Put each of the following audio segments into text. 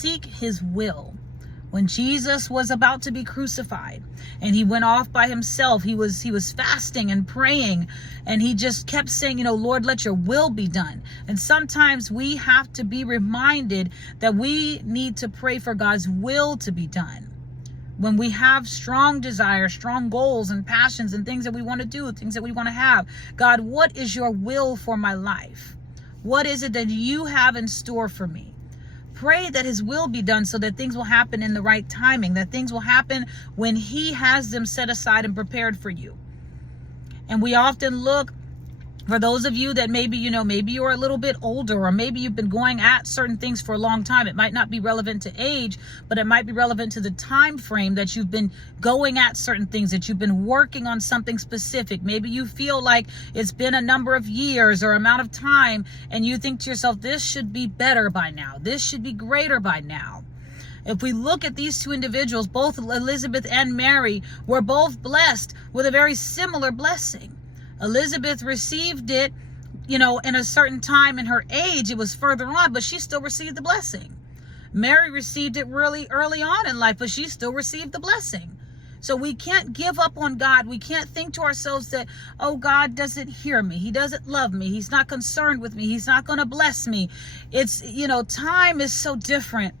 seek his will. When Jesus was about to be crucified and he went off by himself, he was fasting and praying, and he just kept saying, Lord, let your will be done. And sometimes we have to be reminded that we need to pray for God's will to be done. When we have strong desires, strong goals and passions and things that we want to do, things that we want to have, God, what is your will for my life? What is it that you have in store for me? Pray that his will be done so that things will happen in the right timing, that things will happen when he has them set aside and prepared for you. And we often look, for those of you that maybe you're a little bit older, or maybe you've been going at certain things for a long time. It might not be relevant to age, but it might be relevant to the time frame that you've been going at certain things, that you've been working on something specific. Maybe you feel like it's been a number of years or amount of time, and you think to yourself, this should be better by now. This should be greater by now. If we look at these two individuals, both Elizabeth and Mary were both blessed with a very similar blessing. Elizabeth received it, in a certain time in her age. It was further on, but she still received the blessing. Mary received it really early on in life, but she still received the blessing. So we can't give up on God. We can't think to ourselves that, oh, God doesn't hear me. He doesn't love me. He's not concerned with me. He's not going to bless me. It's, time is so different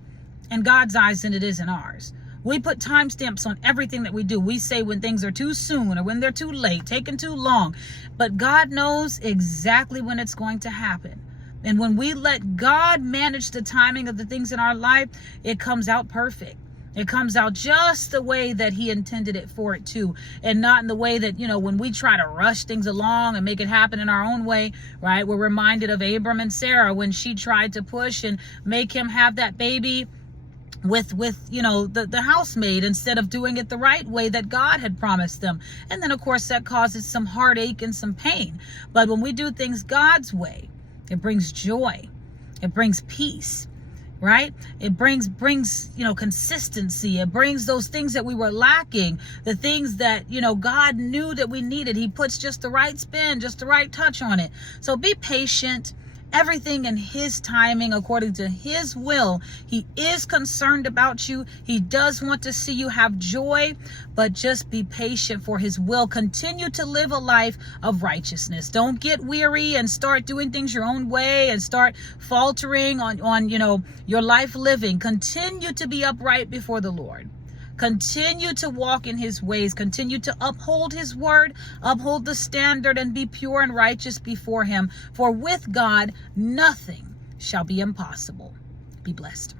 in God's eyes than it is in ours. We put timestamps on everything that we do. We say when things are too soon or when they're too late, taking too long. But God knows exactly when it's going to happen. And when we let God manage the timing of the things in our life, it comes out perfect. It comes out just the way that he intended it for it to, and not in the way that, when we try to rush things along and make it happen in our own way, right? We're reminded of Abram and Sarah when she tried to push and make him have that baby with the housemaid, instead of doing it the right way that God had promised them. And then of course that causes some heartache and some pain. But when we do things God's way, it brings joy, it brings peace, right? It brings consistency. It brings those things that we were lacking, the things that God knew that we needed. He puts just the right spin, just the right touch on it. So be patient. Everything in his timing, according to his will. He is concerned about you. He does want to see you have joy, but just be patient for his will. Continue to live a life of righteousness. Don't get weary and start doing things your own way and start faltering on your life living. Continue to be upright before the Lord. Continue to walk in his ways. Continue to uphold his word, uphold the standard, and be pure and righteous before him. For with God, nothing shall be impossible. Be blessed.